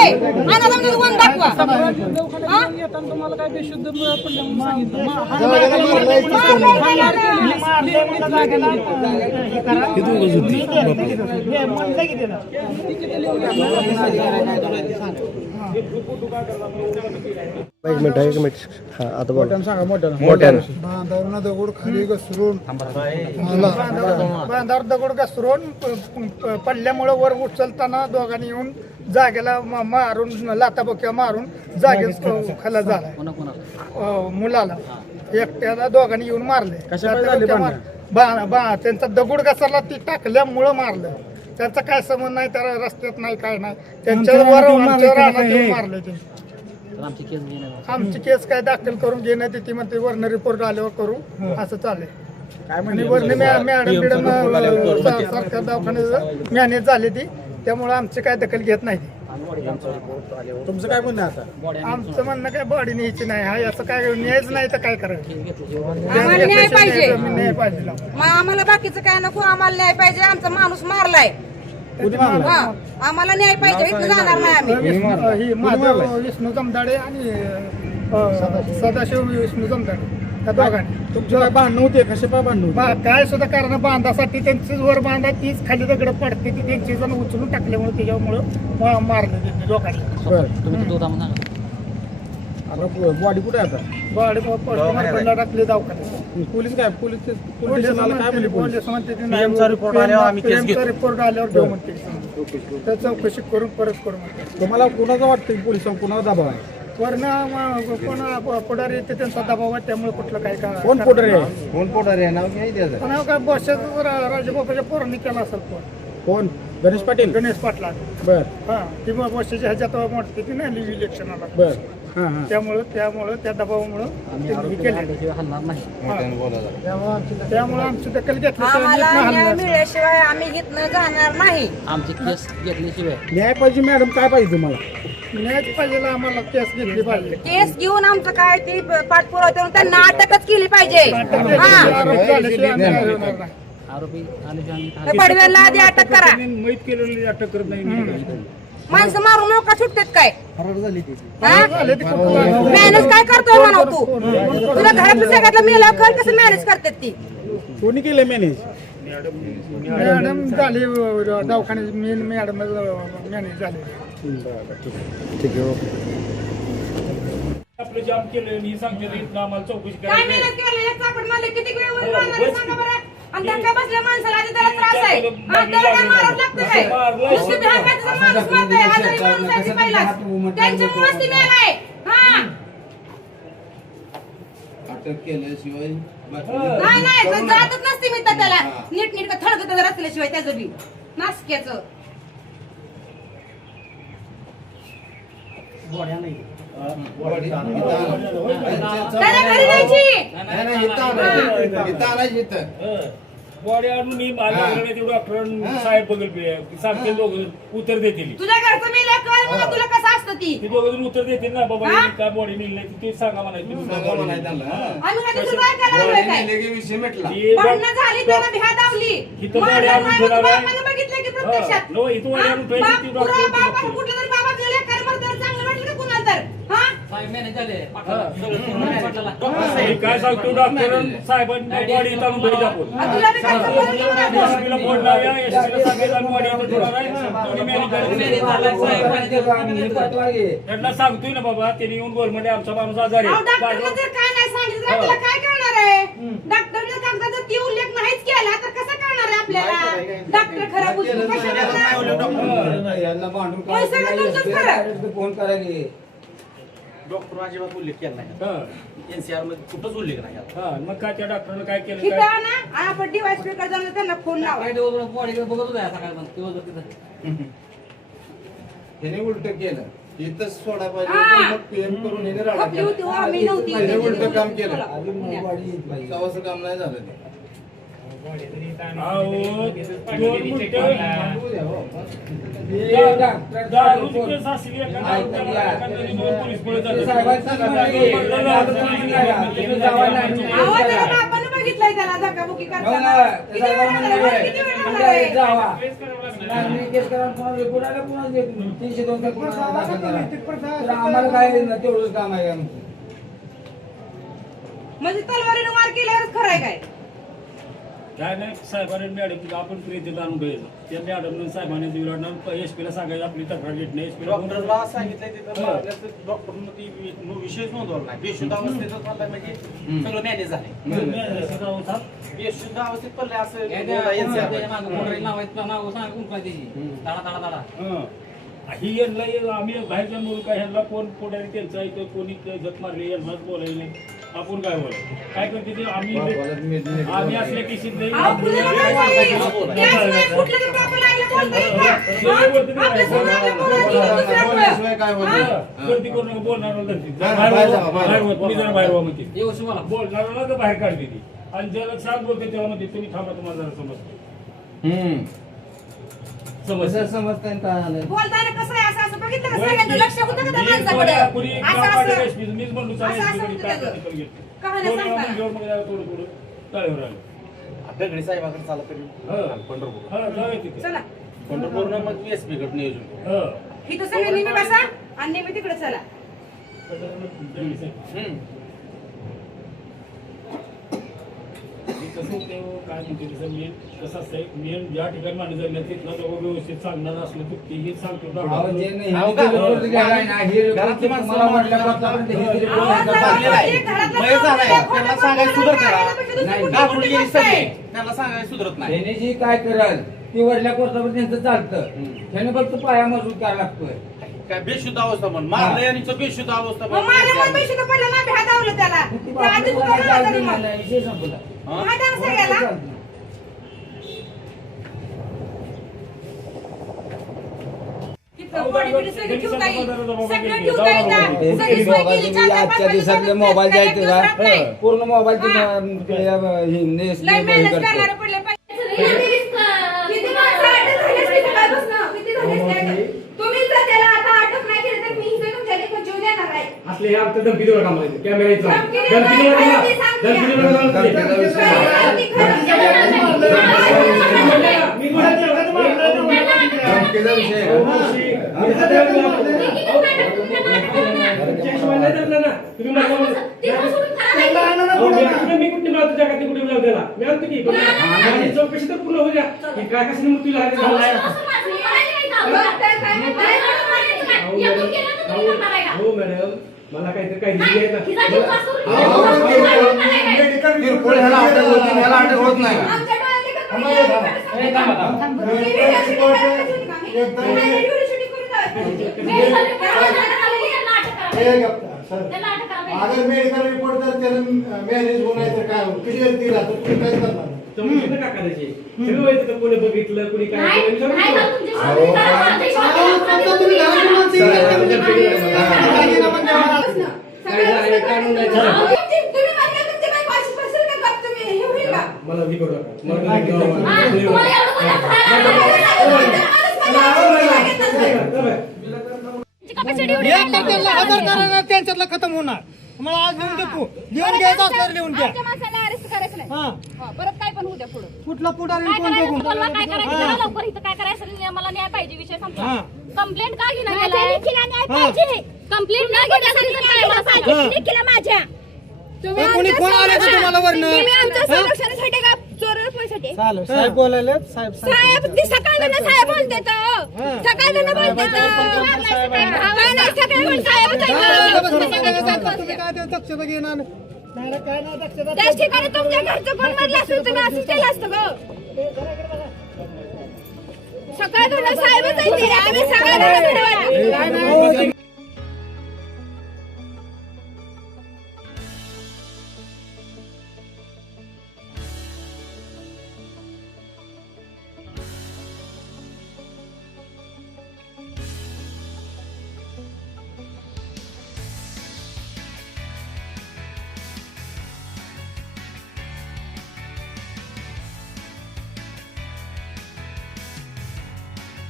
आहे अनाथांचं दुकान दाखवा तुम्हाला काय बेशुद्ध पडलं म्हणून सांगितलं एक मिनिट हा आता बोल सांगा मोठ्यानं बांधावर दगड खाली घसरून बांधावर दगड घसरून पडल्यामुळे वर उचलताना दोघांनी येऊन जागेला मारून लाताबोक्या मारून जागेच खाला झाला मुलाला एकट्याला दोघांनी येऊन मारले त्यांचा दगड घसरला ती टाकल्यामुळं मारलं त्यांचा काय संबंध नाही त्याला रस्त्यात नाही काय नाही त्यांच्यावर मारले ते आमची केस काय दाखल करून घेण्यात येते म्हणते वर्ण रिपोर्ट आल्यावर करू असं चाललंय काय म्हणजे वर्ण मॅडम सरकार दवाखान्यात मॅनेज झाली ती त्यामुळे आमची काय दखल घेत नाही तुमचं काय म्हणणं आता आमचं म्हणणं काय बॉडी न्यायची नाही हा असं काय न्यायच नाही तर काय करायचं आम्हाला न्याय पाहिजे न्याय पाहिजे मग आम्हाला बाकीचं काय नको आम्हाला न्याय पाहिजे आमचा माणूस मारलाय हा आम्हाला न्याय पाहिजे इथं जाणार नाही आम्ही ही महादेव विष्णू जमदाडे आणि सदाशिव विष्णू जमदाडे त्या दोघांनी तुमचं काय भांडण होते कसे काय भांडण काय सुद्धा कारण बांधासाठी त्यांचीच वर बांधा तीच खाली दगड पडते ती त्यांची जण उचलून टाकल्यामुळे त्याच्यामुळे मारले त्यांनी लोकांनी बॉडी कुठे आता बॉडी पडला टाकले दवाखान्यात पोलीस काय पोलीस काय म्हणले पोलीस म्हणते रिपोर्ट आल्यावर आम्ही केस घेतो. रिपोर्ट आल्यावर घेऊ म्हणते तर चौकशी करून परत करू म्हणते तुम्हाला कोणाचं वाटतं पोलिसांना कोणाचा दबाव आहे वरनं कोण पुढारी येते त्यांचा दबाव आहे त्यामुळे कुठलं काय का कोण पुढारी आहे कोण पोटारे नाव घ्याय त्याचं पण काय बॉसच्या राजबाबाच्या पोरांनी केला असेल कोण गणेश पाटील गणेश पाटला बर हा ती बॉसच्या ह्याच्यात मोठी ती नाही इलेक्शनाला बर हा हा त्यामुळं त्या दबावामुळं त्यांनी केले त्यामुळे आमची दखल घेतली आम्हाला न्याय मिळाल्याशिवाय आम्ही इथनं जाणार नाही आमची केस घेतल्याशिवाय न्याय पाहिजे मॅडम काय पाहिजे तुम्हाला न्यायच पाहिजे आम्हाला केस घेतली पाहिजे केस घेऊन आमचं काय ती पाठपुरावा करून त्यांना अटकच केली पाहिजे हा आरोप झाल्याशिवाय आम्ही नाही होणार नाही. आरोपी आले त्या पडव्याला आधी अटक करा मैत केलेली अटक करत नाही माणसं मारून लोक सुटतात काय झाले ते कुठं मॅनेज काय करतोय म्हणाव तू तुला घरातलं सगळ्यातलं मेला खर कसं मॅनेज करतात ती कोणी केलं मॅनेज मॅडम झाली दवाखान्यात मेन मॅडम मॅनेज झाले ठीक आहे ओके आपलं जाम केलं आणि सांगते आम्हाला चौकशी काय करायची मेहनत केली एक चापड मारले किती वेळ वर मारणार सांगा बरं आणि धक्का बसल्या माणसाला आधी त्याला त्रास आहे आणि त्याला काय मारत लागतं काय नुसतं ढाकाचं माणूस मारतोय आजारी माणूस आहे ती पहिलाच त्यांच्यामुळेच ती मेला आहे हा अटक केल्याशिवाय नाही तर जातच नसते मी तर त्याला नीट नीट थळक रचल्याशिवाय त्याचं बी नासक्याचं त्याला घरी न्यायची बॉडी आणून मी मला डॉक्टर साहेब बघेल सांगतील दोघं उत्तर देतील तुझ्या घरचं मेलं कळ मग तुला कसं असतं ती ते दोघं जण उत्तर देतील ना बाबा हा? काय बॉडी नेली नाही ते सांगा म्हणायचं आम्ही काय तुझं काय करायला काय विषय मिटला भांडणं झाली त्याला भ्या दावली इथं मारलं बॉडी आणून नाही, ठेवणार आहे. बापानं बघितलं की प्रत्यक्षात हो, इथं बॉडी आणून ठेवायची, हा? ती बाप- डॉक्टर- पुरा बापानं कुठलं तरी बाबा गेले काय म्हणतात चांगलं वाटलं का कुणाला तर हा मॅनेज झाले हे काय सांगतो डॉक्टर साहेबांनी बॉडी इथं आणून ठेवायची आपण आणि तुला बी काय बोलून घेऊन आलो. एसपीला फोन लावूया एसपीला सांगेल आम्ही बॉडी इथं ठेवणार आहे कोणी मॅनेज त्यांना सांगतोय ना बाबा त्यांनी येऊन बोल म्हणजे आमचा माणूस आजारी अहो, आहे डॉक्टरने जर काय नाही सांगितलं तर आपल्याला काय कळणार आहे डॉक्टरने कागदाचा ती उल्लेख नाहीच केला तर कसं कळणार आहे आपल्याला डॉक्टर खरा बुजून कशाला पैसा तुमचंच खरं फोन करायला डॉक्टर अजिबात उल्लेख केला नाही हा. एनसीआर मध्ये कुठंच उल्लेख नाही हा, मग काय त्या डॉक्टरनं काय केलं इथं काय ना आपण डिवाइस स्पीकर जाऊन त्यांना फोन लावा काय दिवस बॉडीकडे बघत होता सकाळी दिवसभर तिथं त्याने उलट केलं इथंच सोडा हा. पाहिजे पीएम करून हिने राडा खपली होती हो, आम्ही नव्हती त्याने उलट काम केलं पुण्यात. गावाचं काम नाही झालं ते अहो, दोन मुद्दे- दारूची केस असली एखाद्या पोलीस पळत जातात. अहो, त्याला बापानं बघितलंय त्याला धक्काबुक्की करताना किती वेळ लागणार आहे? किती वेळ लागणार आहे? आम्हाला काय तेवढंच काम आहे आमचं. म्हणजे तलवारीनं वार केल्यावरच खरं आहे काय? काय नाही साहेबांनी मॅडम आपण प्रीतीत आणून घ्यायचं त्या मॅडमनं साहेबांनी विराटनं एसपीला सांगायचं आपली तक्रार घेत नाही एसपीला डॉक्टरला सांगितलंय तिथं मारल्याचं डॉक्टरनं ती विषयच नोंदवला नाही. बेशुद्ध अवस्थेत चाललाय म्हणजे सगळं मॅनेज झालंय. बेशुद्ध अवस्थेत पडले असं ही यांना आम्ही बाहेरच्या मुलं काय ह्यांना कोण पुढारी त्यांचा ऐकतो कोणी जत मारली यांनाच बोलायला आपण काय बोलायचं काय करते ते आम्ही असल्या केसीत नाही अहो, कुणाला काय माहिती? त्याच वेळेस कुठलं तरी बापाला आईला बोलता येईल का? आपल्या समोर आपल्या मुलाची दुसऱ्या मुलं. बोलल्याशिवाय काय होत नाही. गर्दी करू नका बोलणार बाहेर तुम्ही जरा बाहेर व्हा म्हणते बोलणाऱ्याला तर बाहेर काढते ती आणि ज्याला साथ बोलते त्याला म्हणते तुम्ही थांबा तुम्हाला जरा समजते समजतं काय आलं बोलताना कसं आहे असं बघितलं का? सगळ्यांचं लक्ष होतं का त्या माणसाकडे? असं मीच म्हणलो असं असं कहाण्या सांगताना. थोडं तळेवर आलं दगडी साहेबाकडे चालत तरी पंढरपूर चला पंढरपूरनं मग एसपी कडे नियोजन इथं सगळे नेहमी बसा आणि नेहमी तिकडे चला. कसं ते काय म्हणते तसं मेन कसं असतंय मेन ज्या ठिकाणी माणूस जाईल तिथलं तो व्यवस्थित सांगणार असलं तर तेही सांगतो त्यांना सांगायला सुधरत नाही. त्यांना सांगायला सुधरत नाही. त्याने जी काय कराल ती वरल्या कोर्टावर त्यांचं चालतं त्याने फक्त पाया मजबूत करायला लागतोय काय बेशुद्ध अवस्था म्हण मारलं आणि बेशुद्ध अवस्था मग माझ्यामुळे पैसे तर पडलं ना भेदावलं त्याला. त्या आधीच बोलवलं होतं ना मग. विषय संपला माहिती आहे ना सगळ्याला? इथं कोणी सगळी ठेवू काही. सगळं ठेवू काही ना. सगळी सोय केली. चार चार आजच्या पाच दिवसातले पाच मोबाईल पाच जायचे दिवस राहत नाही. पूर्ण मोबाईल लय मेहनत करणारे पडले पाहिजे. किती माणसं अटक झाली असती सकाळपासनं? किती झाली असती अटक? तुम्ही जर त्याला आता अटक नाही केली तर मी इथे तुमच्या लेकरं जीव देणार आहे. असले हे आमचं धमकीवर काम आहे कॅमेऱ्याचं धमकी देणार आहे, ती सांगते. खरी सांगते, खरं. धमकीचा विषय आहे. चौकशी तर पूर्ण होऊ द्या काय कशाने मृत्यू झाला हो मॅडम मला काहीतरी काही किरकोळ ह्याला अटक होत नाही, ह्याला अटक होत नाही. आमच्या डोळ्यात देखत तुम्ही एवढं तुम्ही व्हिडिओ शूटिंग करायला पाहिजे होती का? मी व्हिडिओ शूटिंग करून जायचं. मी झाले का? त्यांना अटक करायला पाहिजे. अगर मेडिकल रिपोर्ट जर त्याला मॅनेज होण्याचं काय क्लिअर दिला तर तुम्ही काय करणार का करायचे सगळं व्हायचं का कोणी बघितलं कोणी काय नाही, केलं नाही विचारू का नको. तुमची शॉपिंग करा, तुमची शॉपिंग करा. तुम्ही घराची माणसं आहे. काय झालं काढून तुम्ही म्हणले तुमची बायको अशी फसेल का गप तुम्ही? हे होईल का? मला ही करू नका. मला हा, तुम्हाला एवढं त्यांच्यातला खतम होणार मला आज लिहून देतो लिहून घ्यायचं असल्यावर लिहून घ्या आमच्या माणसाला अरेस्ट करायचं नाही. हा परत काय पण होऊ द्या पुढं. कुठला पुढारी काय कोण करायचं बघून बोलवा, काय करायचं जरा लवकर इथं काय करायचं मला न्याय पाहिजे विषय संपला. हा. कंप्लेंट का घेणार न्याय पाहिजे. कंप्लेंट न घेण्यासाठी काय मला सांगितलं लेकीला माझ्या. तुम्ही कोणी फोन आले का तुम्हाला वरनं? तुम्ही आमच्या संरक्षणासाठी का चोराला पैशासाठी? चालू साहेब बोलायले साहेब साहेब ती सकाळनं साहेब बोलतात सकाळनं बोलतात काय नाही सकाळी पण साहेबच आहे. तुम्ही काय ते दक्षता घेणार नाही काय नाही दक्षता त्याच ठिकाणी तुमच्या घरचं कोण मरलं असेल तर असं केलं असतं ग. सकाळ साहेबच आहे ते. आम्ही सकाळ